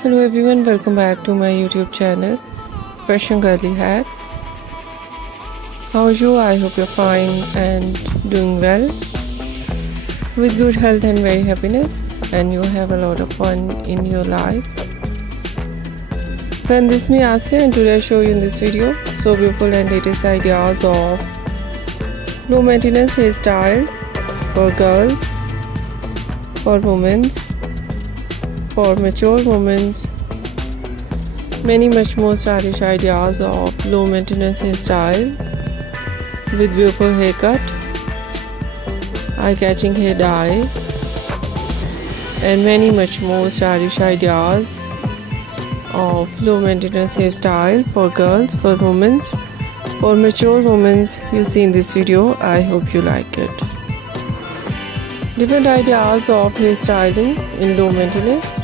Hello everyone, welcome back to my YouTube channel, Fashion Girly Hacks. How are you? I hope you're fine and doing well, with good health and very happiness, and you have a lot of fun in your life. Friend, this is me Asya, and today I show you in this video so beautiful and latest ideas of low maintenance hairstyle for girls, for women, for mature women, much more stylish ideas of low maintenance hairstyle with beautiful haircut, eye-catching hair dye, and much more stylish ideas of low maintenance hairstyle for girls, for women, for mature women you see in this video. I hope you like it. Different ideas of hairstyling in low maintenance.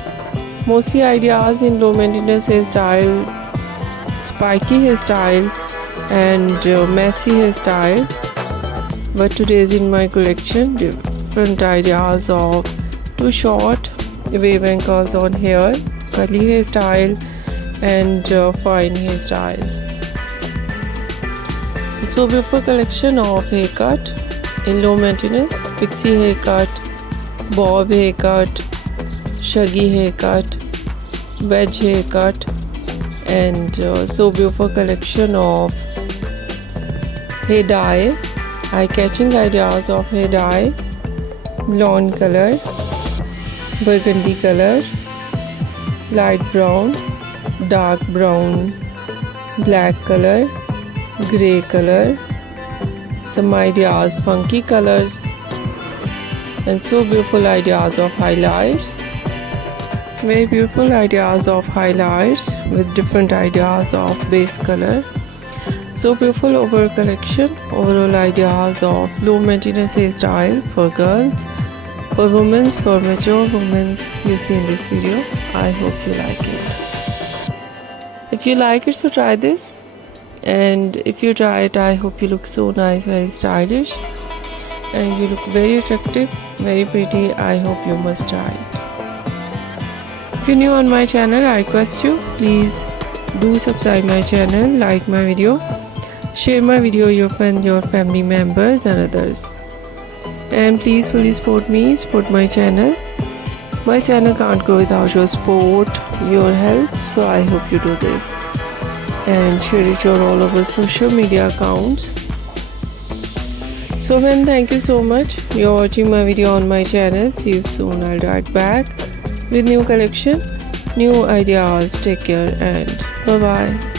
Mostly ideas in low maintenance hairstyle, spiky hairstyle and messy hairstyle, but today is in my collection different ideas of too short wave and curls on hair, curly hairstyle and fine hairstyle. It's so beautiful collection of haircut in low maintenance: pixie haircut, bob haircut, shaggy haircut, wedge haircut, and so beautiful collection of hair dye, eye-catching ideas of hair dye: blonde color, burgundy color, light brown, dark brown, black color, grey color, some ideas funky colors, and so beautiful ideas of highlights. Very beautiful ideas of highlights with different ideas of base color. So beautiful overall collection, overall ideas of low maintenance hairstyle for girls, for women, for mature women you see in this video. I hope you like it. If you like it, so try this, and if you try it, I hope you look so nice, very stylish, and you look very attractive, very pretty. I hope you must try it. If you're new on my channel, I request you, please do subscribe my channel, like my video, share my video with your friends, your family members and others. And please fully support me, support my channel. My channel can't grow without your support, your help, so I hope you do this. And share it your all over social media accounts. So friend, thank you so much. You're watching my video on my channel. See you soon. I'll be right back with new collection, new ideas. Take care and bye bye.